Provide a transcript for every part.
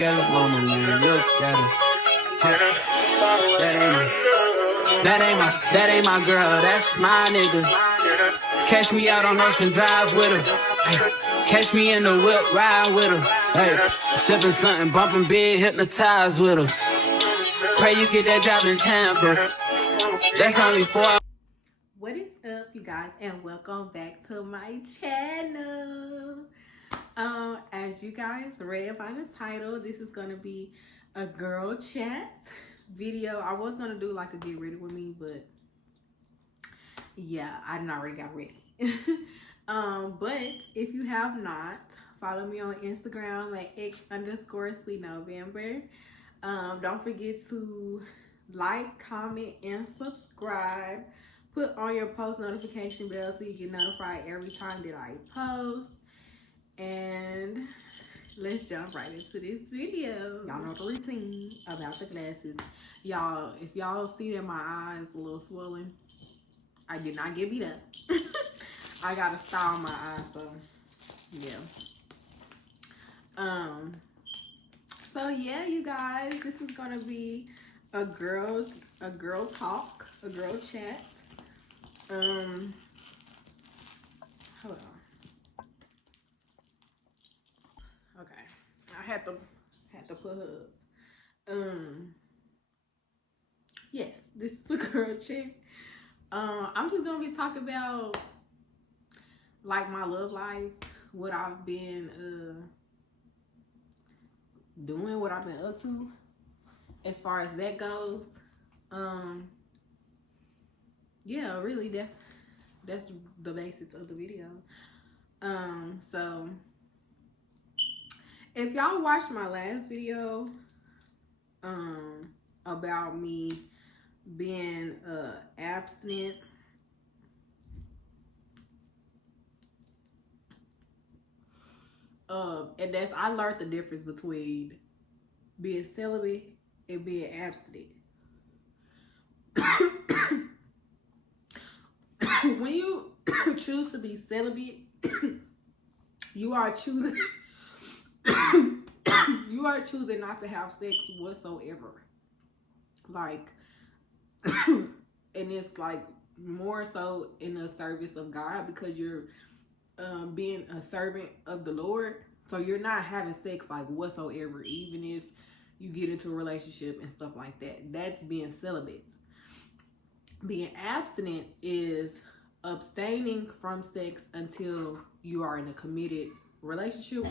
Skeleton mama, man, look at her. That ain't my girl, that's my nigga. Catch me out on Ocean Drive with her. Ay, catch me in the whip, ride with her. Hey, sipping something, bumping big, hypnotized with her. Pray you get that job in Tampa. That's only 4 hours. What is up, you guys, and welcome back to my channel. As you guys read by the title, this is gonna be a girl chat video. I was gonna do like a get ready with me, but yeah, I already got ready. But if you have not, follow me on Instagram at x_SleeNovember. Don't forget to like, comment, and subscribe. Put on your post notification bell so you get notified every time that I post. And let's jump right into this video. Y'all know the routine about the glasses. Y'all, if y'all see that my eyes a little swollen, I did not get beat up. I got a star on my eyes, so yeah. So yeah, you guys, this is gonna be a girl talk, a girl chat. Hold on. Okay, I had to put her up. Yes, this is a girl chat. I'm just gonna be talking about like my love life, what I've been doing, what I've been up to as far as that goes. Yeah, really that's the basics of the video. So if y'all watched my last video about me being abstinent, and I learned the difference between being celibate and being abstinent. When you choose to be celibate, you are choosing not to have sex whatsoever. Like, and it's like more so in the service of God, because you're being a servant of the Lord. So you're not having sex like whatsoever, even if you get into a relationship and stuff like that. That's being celibate. Being abstinent is abstaining from sex until you are in a committed relationship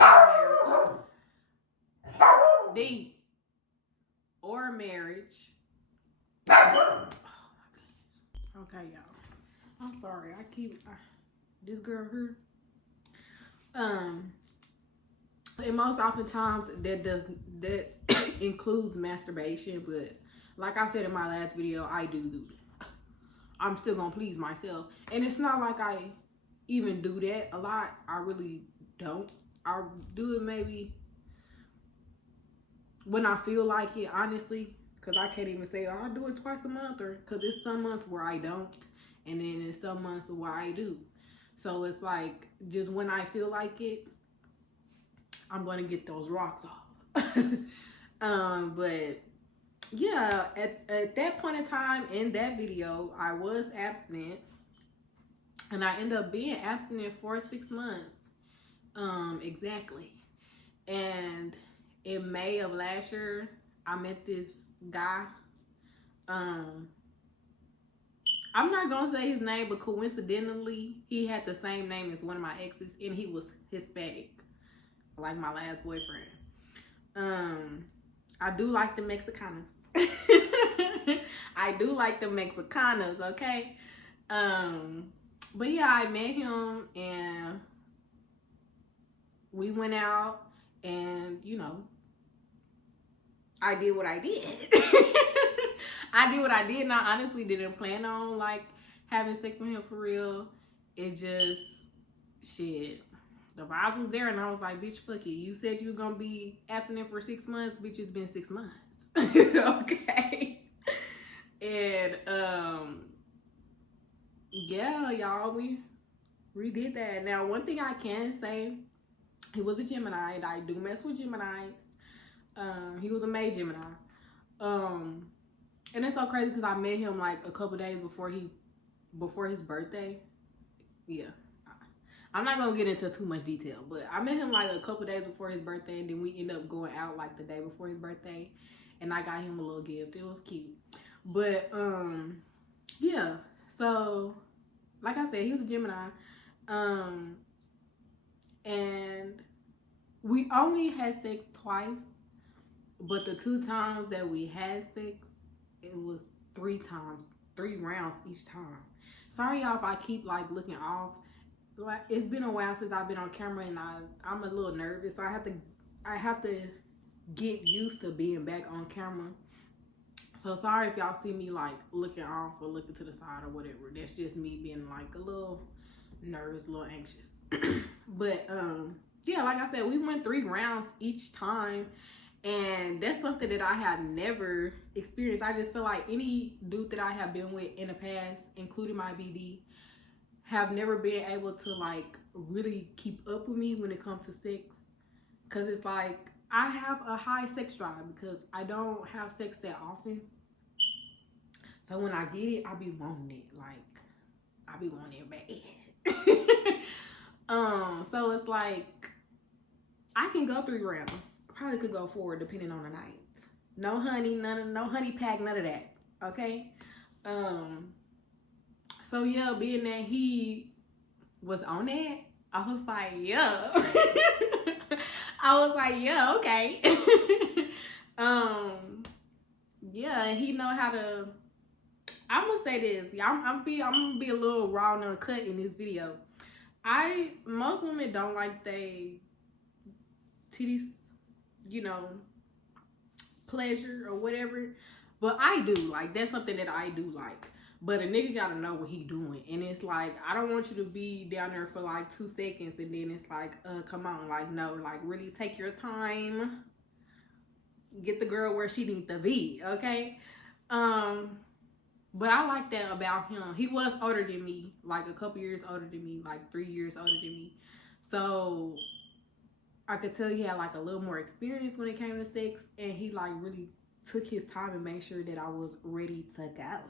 or marriage. Oh my goodness. Okay, y'all. I'm sorry. This girl here. And most oftentimes that includes masturbation, but like I said in my last video, I do that. I'm still gonna please myself, and it's not like I even do that a lot. I really don't. I do it maybe when I feel like it, honestly, because I can't even say, oh, I do it twice a month, or because there's some months where I don't, and then there's some months where I do. So it's like, just when I feel like it, I'm gonna get those rocks off. But yeah, at that point in time in that video, I was abstinent, and I ended up being abstinent for 6 months, exactly. And in May of last year, I met this guy. I'm not gonna say his name, but coincidentally, he had the same name as one of my exes, and he was Hispanic, like my last boyfriend. I do like the Mexicanos. I do like the Mexicanos, okay? But yeah, I met him, and we went out, and you know, I did what I did. I did what I did, and I honestly didn't plan on like having sex with him for real. It just, shit, the vibes was there, and I was like, bitch, fuck it. You said you was gonna be abstinent for 6 months, bitch, it's been 6 months. Okay. And yeah, y'all, we did that. Now, one thing I can say, he was a Gemini, and I do mess with Geminis. He was a May Gemini. And it's so crazy because I met him like a couple days before his birthday. Yeah. I'm not gonna get into too much detail, but I met him like a couple days before his birthday, and then we ended up going out like the day before his birthday, and I got him a little gift. It was cute. But yeah. So like I said, he was a Gemini. And we only had sex twice, but the 2 times that we had sex, it was 3 times, 3 rounds each time. Sorry y'all if I keep like looking off. Like, it's been a while since I've been on camera, and I'm a little nervous, so I have to get used to being back on camera. So sorry if y'all see me like looking off or looking to the side or whatever. That's just me being like a little nervous, a little anxious. But yeah, like I said, we went 3 rounds each time, and that's something that I have never experienced. I just feel like any dude that I have been with in the past, including my BD, have never been able to like really keep up with me when it comes to sex, because it's like I have a high sex drive because I don't have sex that often. So when I get it, I be wanting it. Like, I be wanting it bad. So it's like I can go 3 rounds. Probably could go 4 depending on the night. No honey, no honey pack, none of that. Okay. So yeah, being that he was on that, I was like, yeah. I was like, yeah, okay. Yeah, and he know how to. I'm gonna say this. I'm gonna be a little raw and uncut in this video. Most women don't like they titties, you know, pleasure or whatever, but I do. Like, that's something that I do like. But a nigga gotta know what he doing, and it's like, I don't want you to be down there for like 2 seconds, and then it's like, come on, like, no, like, really take your time, get the girl where she needs to be, okay? But I like that about him. He was older than me, like a couple years older than me, like 3 years older than me. So I could tell he had like a little more experience when it came to sex, and he like really took his time and made sure that I was ready to go.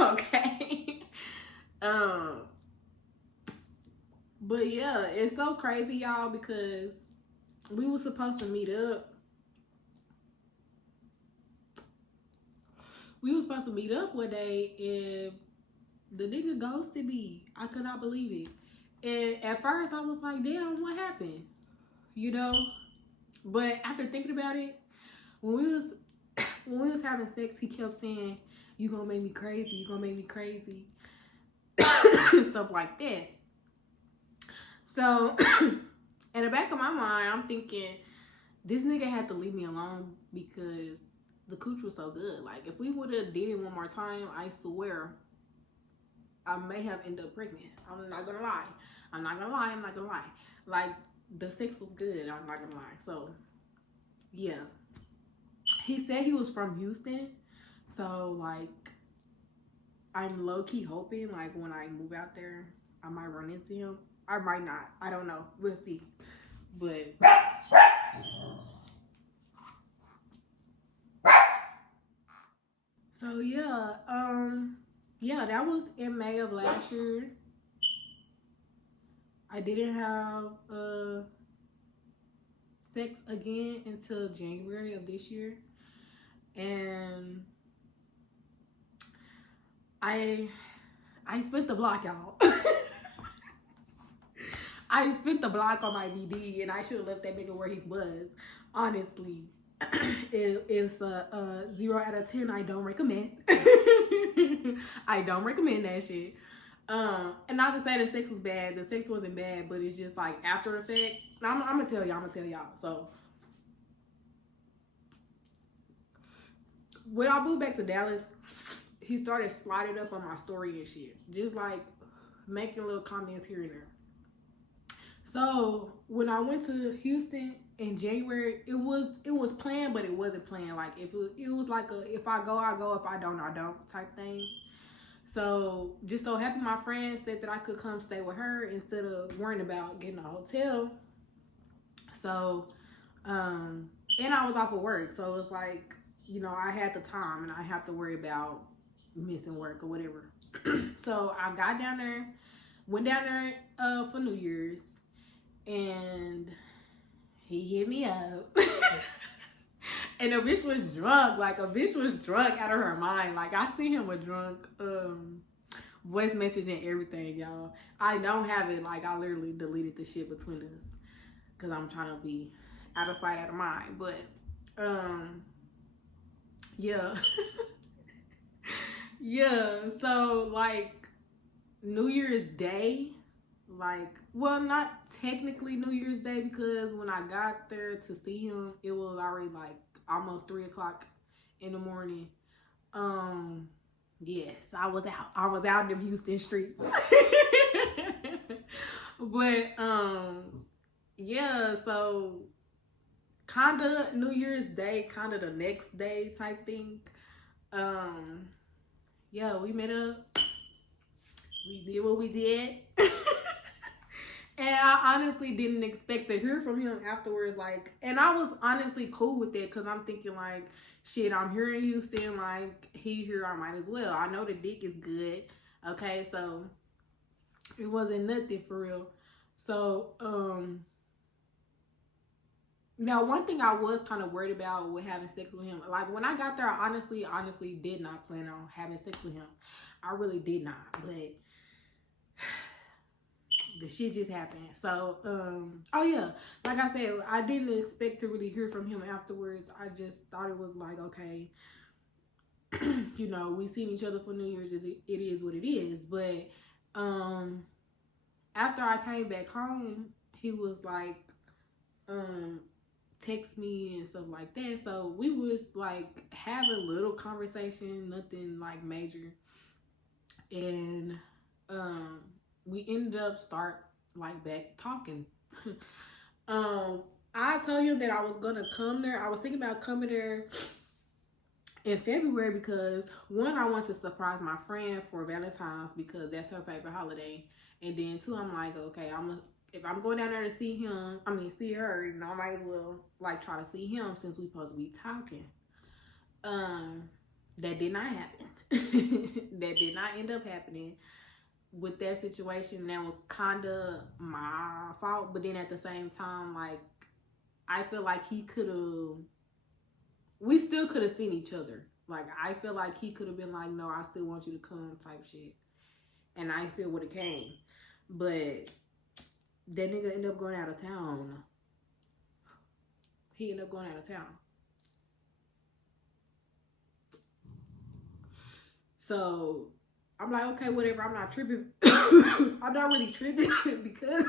Okay. But yeah, it's so crazy, y'all, because we were supposed to meet up. We were supposed to meet up one day, and the nigga ghosted me. I could not believe it. And at first I was like, damn, what happened? You know? But after thinking about it, when we was having sex, he kept saying, you gonna make me crazy, you gonna make me crazy. Stuff like that. So in the back of my mind, I'm thinking, this nigga had to leave me alone because the cooch was so good. Like, if we would have did it one more time, I swear I may have ended up pregnant. I'm not gonna lie. Like, the sex was good, I'm not gonna lie. So yeah, he said he was from Houston, so like, I'm low-key hoping like when I move out there I might run into him. I might not, I don't know, we'll see. But so yeah, yeah, that was in May of last year. I didn't have sex again until January of this year, and I spent the block, y'all. I spent the block on my BD, and I should have left that nigga where he was. Honestly, it's a 0 out of 10. I don't recommend. I don't recommend that shit. And not to say the sex was bad. The sex wasn't bad, but it's just like after the fact. I'm gonna tell y'all. So when I moved back to Dallas, he started sliding up on my story and shit, just like making little comments here and there. So when I went to Houston in January, it was planned, but it wasn't planned. Like, it was like a, if I go, I go, if I don't, I don't type thing. So just so happy my friend said that I could come stay with her instead of worrying about getting a hotel. So And I was off of work, so it was like, you know, I had the time and I have to worry about missing work or whatever. So I got down there, went down there for New Year's, and he hit me up. And a bitch was drunk, like a bitch was drunk out of her mind. Like I seen him with drunk voice message and everything, y'all. I don't have it, like I literally deleted the shit between us because I'm trying to be out of sight, out of mind. But yeah. Yeah, so like New Year's Day, like, well, not technically New Year's Day, because when I got there to see him, it was already like almost 3 o'clock in the morning. Yes, I was out. I was out in the Houston streets. But yeah, so kinda New Year's Day, kinda the next day type thing. Yeah, we met up. We did what we did. And I honestly didn't expect to hear from him afterwards. Like, and I was honestly cool with it because I'm thinking, like, shit, I'm here in Houston. Like, he here, I might as well. I know the dick is good. Okay, so it wasn't nothing for real. So, now one thing I was kind of worried about with having sex with him, like when I got there, I honestly did not plan on having sex with him. I really did not, but the shit just happened. So, oh yeah, like I said, I didn't expect to really hear from him afterwards. I just thought it was like, okay, you know, we seen each other for New Year's. It is what it is. But after I came back home, he was like, text me and stuff like that. So we was like having a little conversation, nothing like major. And we ended up start like back talking. I told him that I was gonna come there. I was thinking about coming there in February because one, I want to surprise my friend for Valentine's because that's her favorite holiday. And then two, I'm like, okay, if I'm going down there to see him, see her, you know, I might as well like try to see him since we supposed to be talking. That did not happen. That did not end up happening. With that situation, that was kinda my fault. But then at the same time, like, I feel like we still could have seen each other. Like, I feel like he could have been like, no, I still want you to come type shit. And I still would have came. But that nigga ended up going out of town. He ended up going out of town. So I'm like, okay, whatever. I'm not tripping. I'm not really tripping because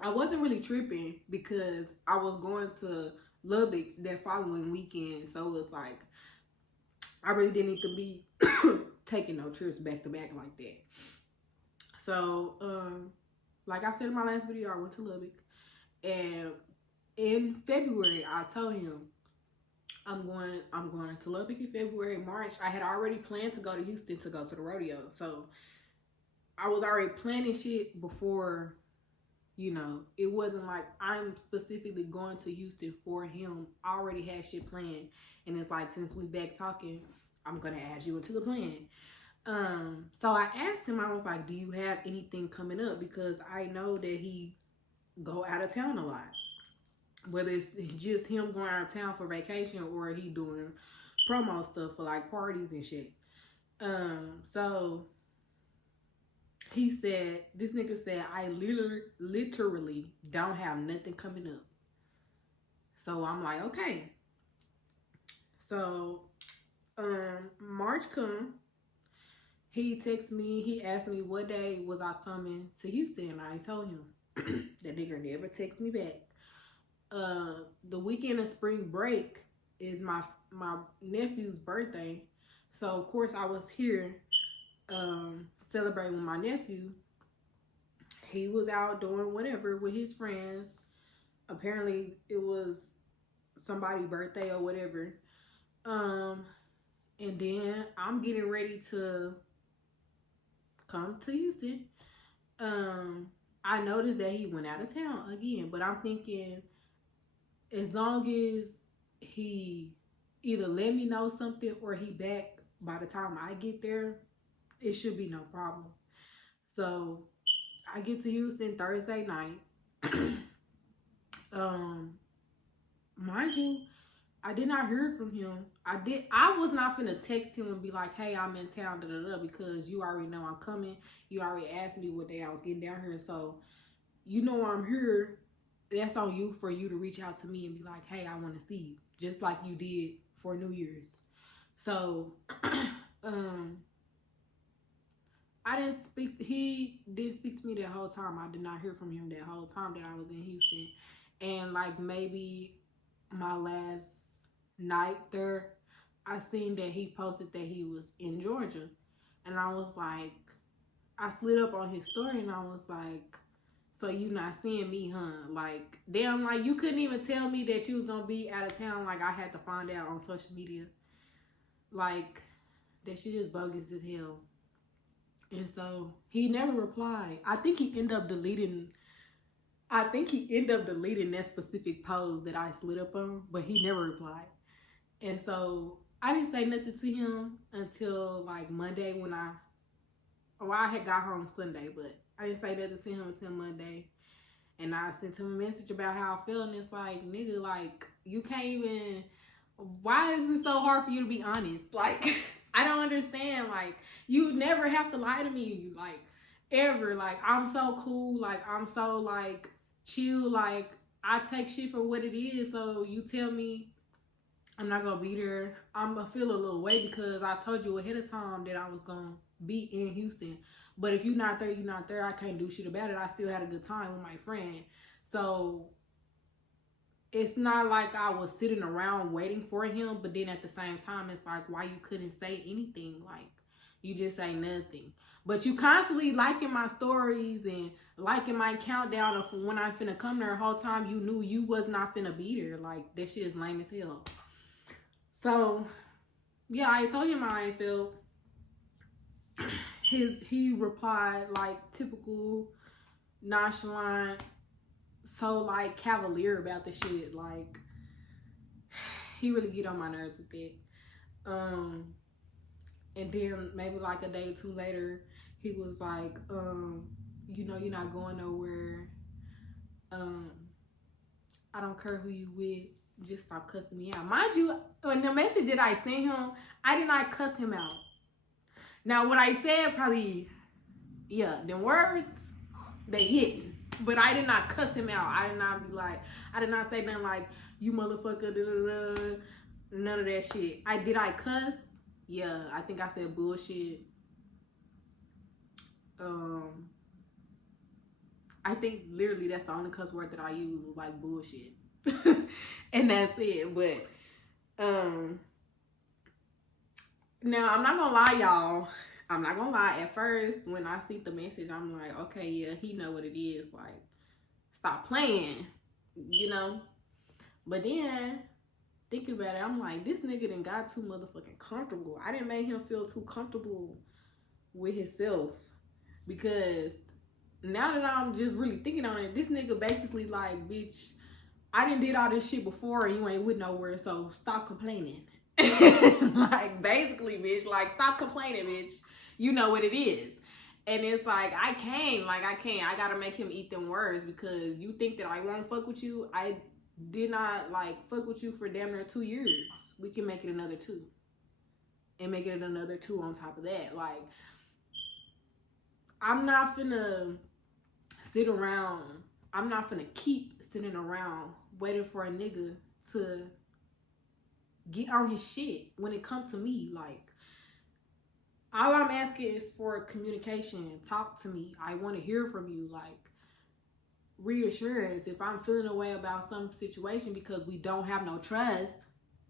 I wasn't really tripping because I was going to Lubbock that following weekend. So it was like, I really didn't need to be taking no trips back to back like that. So, like I said in my last video, I went to Lubbock. And in February, I told him, I'm going to Lubbock in February. March, I had already planned to go to Houston to go to the rodeo. So I was already planning shit before, you know, it wasn't like I'm specifically going to Houston for him. I already had shit planned. And it's like, since we back talking, I'm going to add you into the plan. So I asked him, I was like, do you have anything coming up? Because I know that he go out of town a lot. Whether it's just him going out of town for vacation or he doing promo stuff for like parties and shit. So he said, this nigga said, I literally don't have nothing coming up. So I'm like, okay. So March come, he texted me, he asked me what day was I coming to Houston, and I told him. That nigga never texted me back. The weekend of spring break is my nephew's birthday. So of course I was here celebrating with my nephew. He was out doing whatever with his friends. Apparently it was somebody's birthday or whatever. And then I'm getting ready to come to Houston. I noticed that he went out of town again, but I'm thinking as long as he either let me know something or he back by the time I get there, it should be no problem. So I get to Houston Thursday night. Mind you, I did not hear from him. I was not finna text him and be like, hey, I'm in town, da da da, because you already know I'm coming. You already asked me what day I was getting down here, so you know I'm here. That's on you for you to reach out to me and be like, hey, I want to see you, just like you did for New Year's. So, he didn't speak to me that whole time. I did not hear from him that whole time that I was in Houston. And like maybe my last night there, I seen that he posted that he was in Georgia. And I was like, I slid up on his story and I was like, so you not seeing me, huh? Like, damn, like you couldn't even tell me that you was gonna be out of town. Like I had to find out on social media. Like, that shit is bogus as hell. And so he never replied. I think he ended up deleting that specific post that I slid up on, but he never replied. And so I didn't say nothing to him until like Monday when I had got home Sunday, but I didn't say nothing to him until Monday. And I sent him a message about how I felt, and it's like, nigga, like, you can't even, why is it so hard for you to be honest? Like, I don't understand. Like, you never have to lie to me, like, ever. Like, I'm so cool. Like, I'm so, like, chill. Like, I take shit for what it is. So you tell me I'm not gonna be there, I'm gonna feel a little way because I told you ahead of time that I was gonna be in Houston. But if you're not there, you're not there. I can't do shit about it. I still had a good time with my friend. So it's not like I was sitting around waiting for him, but then at the same time, it's like, why you couldn't say anything? Like, you just say nothing. But you constantly liking my stories and liking my countdown of when I finna come there. The whole time you knew you was not finna be there. Like, that shit is lame as hell. So, yeah, I told him how I felt. He replied like typical nonchalant, so like cavalier about the shit. Like, he really get on my nerves with it. And then maybe like a day or two later, he was like, you know, you're not going nowhere. I don't care who you with, just stop cussing me out. Mind you, in the message that I sent him, I did not cuss him out. Now, what I said probably, yeah, them words, they hit. But I did not cuss him out. I did not be like, I did not say nothing like, you motherfucker, da-da-da. None of that shit. Did I cuss? Yeah, I think I said bullshit. I think literally that's the only cuss word that I use was like bullshit. And that's it. But, now, I'm not gonna lie, y'all. I'm not gonna lie. At first, when I see the message, I'm like, okay, yeah, he know what it is. Like, stop playing, you know? But then, thinking about it, I'm like, this nigga done got too motherfucking comfortable. I didn't make him feel too comfortable with himself. Because now that I'm just really thinking on it, this nigga basically like, bitch, I done did all this shit before and you ain't with nowhere, so stop complaining. Like, basically, bitch, like, stop complaining, bitch. You know what it is. And it's like, I can't. I gotta make him eat them words because you think that I won't fuck with you. I did not, like, fuck with you for damn near 2 years. We can make it another 2. And make it another 2 on top of that. Like, I'm not finna sit around. I'm not finna keep sitting around waiting for a nigga to get on his shit when it comes to me. Like, all I'm asking is for communication. Talk to me. I want to hear from you. Like, reassurance. If I'm feeling a way about some situation because we don't have no trust,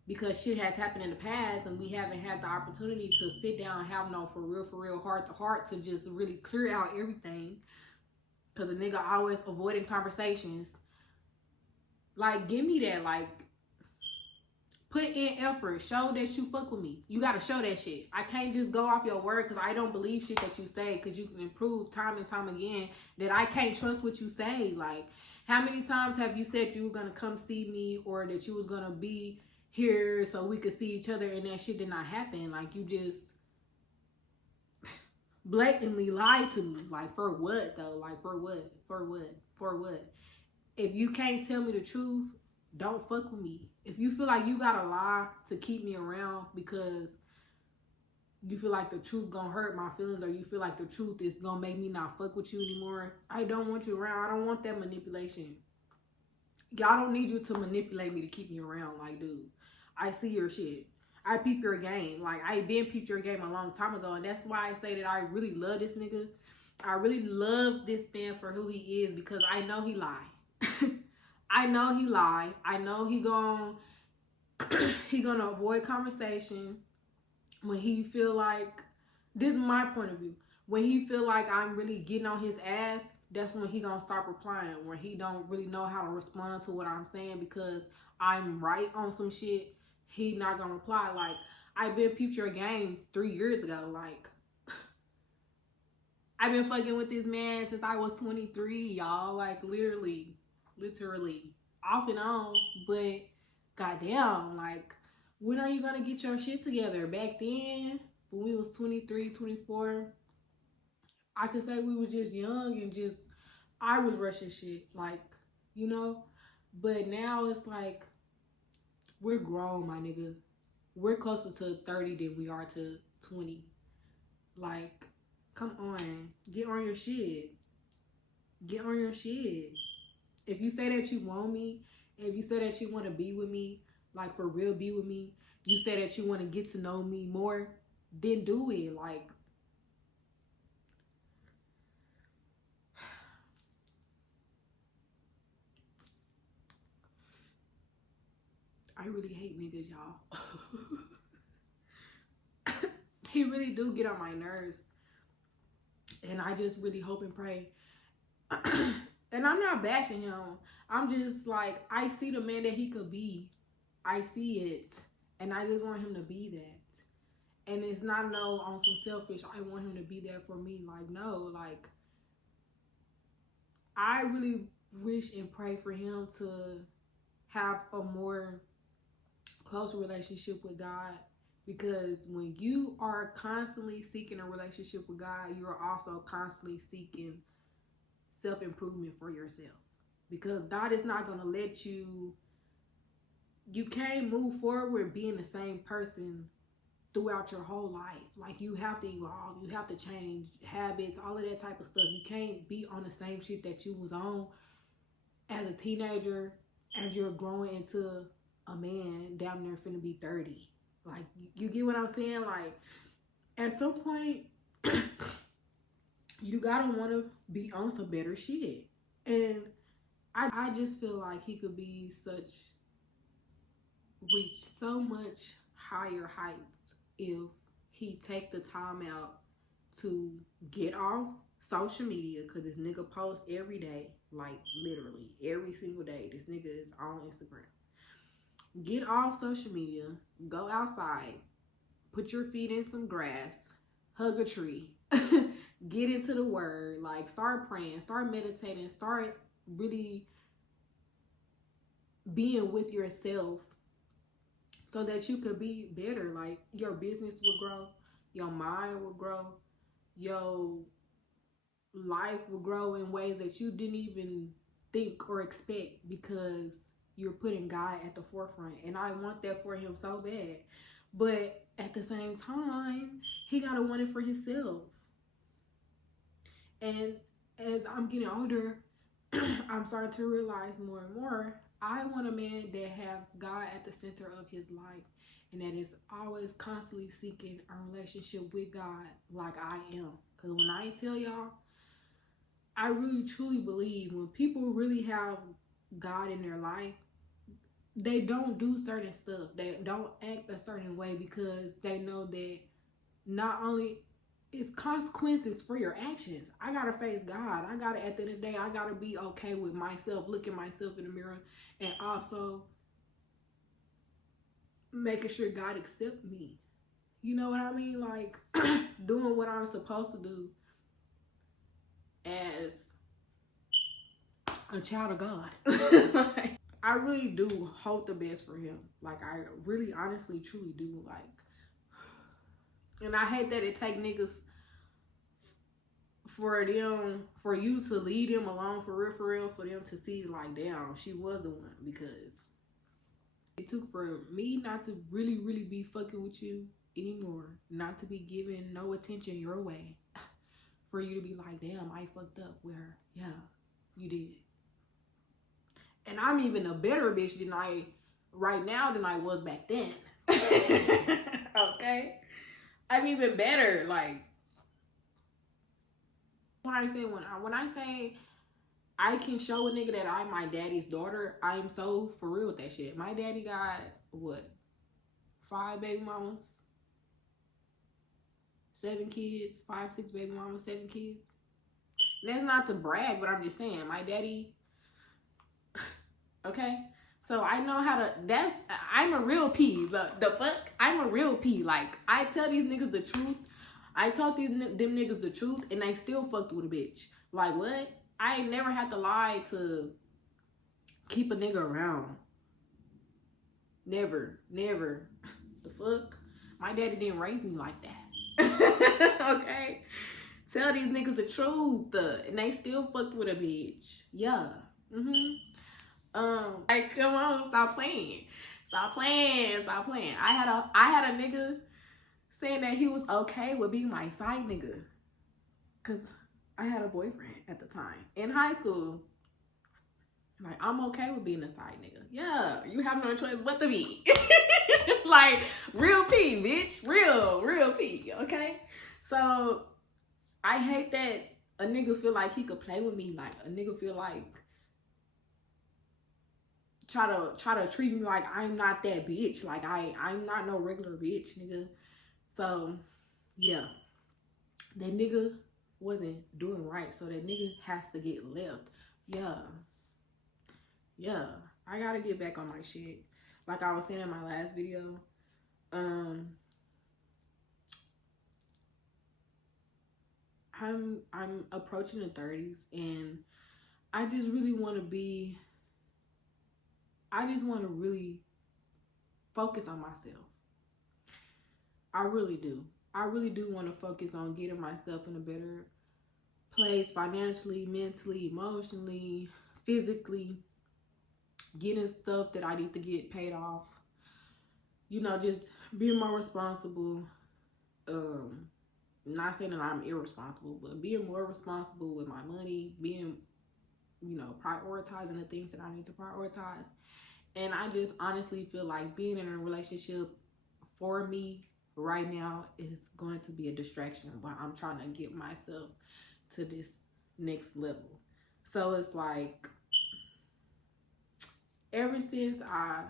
because shit has happened in the past and we haven't had the opportunity to sit down and have no for real heart to heart to just really clear out everything, because a nigga always avoiding conversations. Like, give me that. Like, Put in effort. Show that you fuck with me. You gotta show that shit. I can't just go off your word because I don't believe shit that you say, because you can improve time and time again that I can't trust what you say. Like, how many times have you said you were gonna come see me, or that you was gonna be here so we could see each other, and that shit did not happen? Like, you just blatantly lied to me. Like, for what though? Like, for what? For what? For what? If you can't tell me the truth, don't fuck with me. If you feel like you gotta lie to keep me around because you feel like the truth gonna hurt my feelings, or you feel like the truth is gonna make me not fuck with you anymore, I don't want you around. I don't want that manipulation. Y'all don't need you to manipulate me to keep me around. Like, dude, I see your shit. I peep your game. Like, I been peeped your game a long time ago, and that's why I say that I really love this nigga. I really love this man for who he is, because I know he lied. I know he lied. I know he gonna avoid conversation when he feel like, this is my point of view, when he feel like I'm really getting on his ass, that's when he gonna start replying. When he don't really know how to respond to what I'm saying because I'm right on some shit, he not gonna reply. Like, I've been peeped your game 3 years ago. Like, I've been fucking with this man since I was 23, y'all. Like, literally off and on. But goddamn, like, when are you gonna get your shit together? Back then, when we was 23, 24, I could say we was just young and just, I was rushing shit, like, you know. But now it's like, we're grown, my nigga. We're closer to 30 than we are to 20. Like, come on, get on your shit. Get on your shit. If you say that you want me, if you say that you want to be with me, like, for real, be with me, you say that you want to get to know me more, then do it. Like, I really hate niggas, y'all. He really do get on my nerves. And I just really hope and pray. And I'm not bashing him. I'm just like, I see the man that he could be. I see it. And I just want him to be that. And it's not no on some selfish, I want him to be there for me. Like, no, like, I really wish and pray for him to have a more close relationship with God. Because when you are constantly seeking a relationship with God, you are also constantly seeking self-improvement for yourself. Because God is not going to let you can't move forward being the same person throughout your whole life. Like, you have to evolve, you have to change habits, all of that type of stuff. You can't be on the same shit that you was on as a teenager, as you're growing into a man damn near finna be 30. Like, you get what I'm saying? Like, at some point, you gotta want to be on some better shit. And I just feel like he could be reach so much higher heights if he take the time out to get off social media. Because this nigga posts every day, like, literally every single day. This nigga is on Instagram. Get off social media, go outside, put your feet in some grass, hug a tree, get into the word, like, start praying, start meditating, start really being with yourself so that you could be better. Like, your business will grow, your mind will grow, your life will grow in ways that you didn't even think or expect, because you're putting God at the forefront. And I want that for him so bad. But at the same time, he gotta want it for himself. And as I'm getting older, I'm starting to realize more and more, I want a man that has God at the center of his life, and that is always constantly seeking a relationship with God, like I am. Because when I tell y'all, I really truly believe when people really have God in their life, they don't do certain stuff. They don't act a certain way, because they know that not only it's consequences for your actions. I gotta face God. I gotta, at the end of the day, I gotta be okay with myself, looking myself in the mirror, and also making sure God accept me. You know what I mean? Like doing what I'm supposed to do as a child of God. Like, I really do hope the best for him. Like I really honestly truly do. Like, and I hate that it take niggas for you to lead them along for real, for them to see like, damn, she was the one. Because it took for me not to really be fucking with you anymore, not to be giving no attention your way, for you to be like, damn, I fucked up with her. Yeah, you did. And I'm even a better bitch right now than I was back then. Okay? I'm even better. Like, when I say I can show a nigga that I'm my daddy's daughter, I am so for real with that shit. My daddy got, what, 5 baby mamas? 7 kids? 5, 6 baby mamas, 7 kids? And that's not to brag, but I'm just saying, my daddy, okay? So I know how to, I'm a real P. The fuck? I'm a real P. Like, I tell these niggas the truth. I told them niggas the truth, and they still fucked with a bitch. Like, what? I ain't never had to lie to keep a nigga around. Never. The fuck? My daddy didn't raise me like that. Okay? Tell these niggas the truth, and they still fucked with a bitch. Yeah. Like, come on, stop playing. I had a nigga saying that he was okay with being my side nigga, cause I had a boyfriend at the time in high school. Like, I'm okay with being a side nigga. Yeah, you have no choice but to be. Like, real P, bitch. Real P, okay? So, I hate that a nigga feel like he could play with me. Like, a nigga feel like try to treat me like I'm not that bitch. Like, I'm not no regular bitch, nigga. So, yeah. That nigga wasn't doing right. So, that nigga has to get left. Yeah. I gotta get back on my shit. Like I was saying in my last video. I'm approaching the 30s, and I just really want to really focus on myself. I really do. I really do want to focus on getting myself in a better place financially, mentally, emotionally, physically, getting stuff that I need to get paid off. You know, just being more responsible. Not saying that I'm irresponsible, but being more responsible with my money, being, you know, prioritizing the things that I need to prioritize. And I just honestly feel like being in a relationship for me right now is going to be a distraction while I'm trying to get myself to this next level. So it's like, ever since I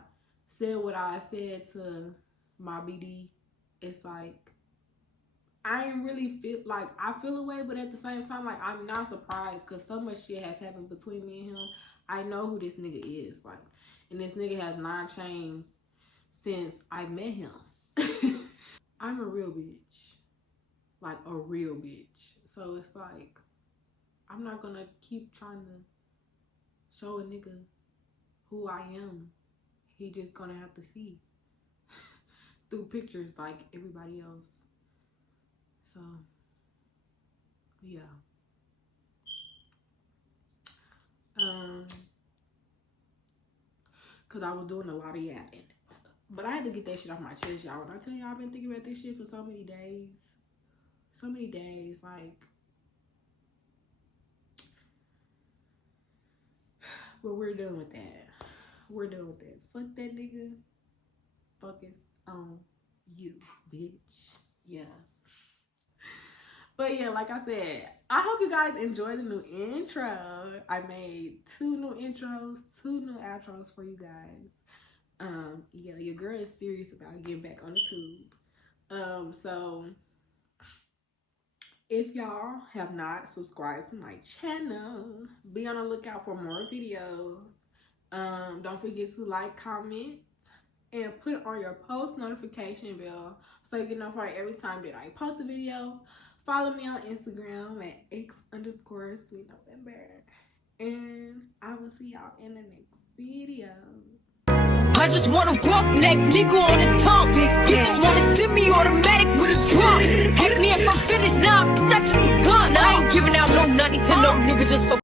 said what I said to my BD, it's like, I ain't really feel like, I feel away, but at the same time, like, I'm not surprised, because so much shit has happened between me and him. I know who this nigga is, like, and this nigga has not changed since I met him. I'm a real bitch, like a real bitch. So it's like, I'm not gonna keep trying to show a nigga who I am. He just gonna have to see through pictures like everybody else. So, yeah. Cause I was doing a lot of yapping. But I had to get that shit off my chest, y'all. When I tell y'all I've been thinking about this shit for so many days. So many days, like. But we're done with that. We're done with that. Fuck that nigga. Focus on you, bitch. Yeah. But yeah, like I said, I hope you guys enjoyed the new intro. I made 2 new intros, 2 new outros for you guys. Yeah, your girl is serious about getting back on the tube. So if y'all have not subscribed to my channel, be on the lookout for more videos. Don't forget to like, comment, and put on your post notification bell so you get notified every time that I post a video. Follow me on Instagram at x_sweetnovember. And I will see y'all in the next video. I just want a roughneck nigga on the tongue. You just wanna send me automatic with a drum. Ask me if I'm finished, nah, I just begun. I ain't giving out no nothing to no nigga just for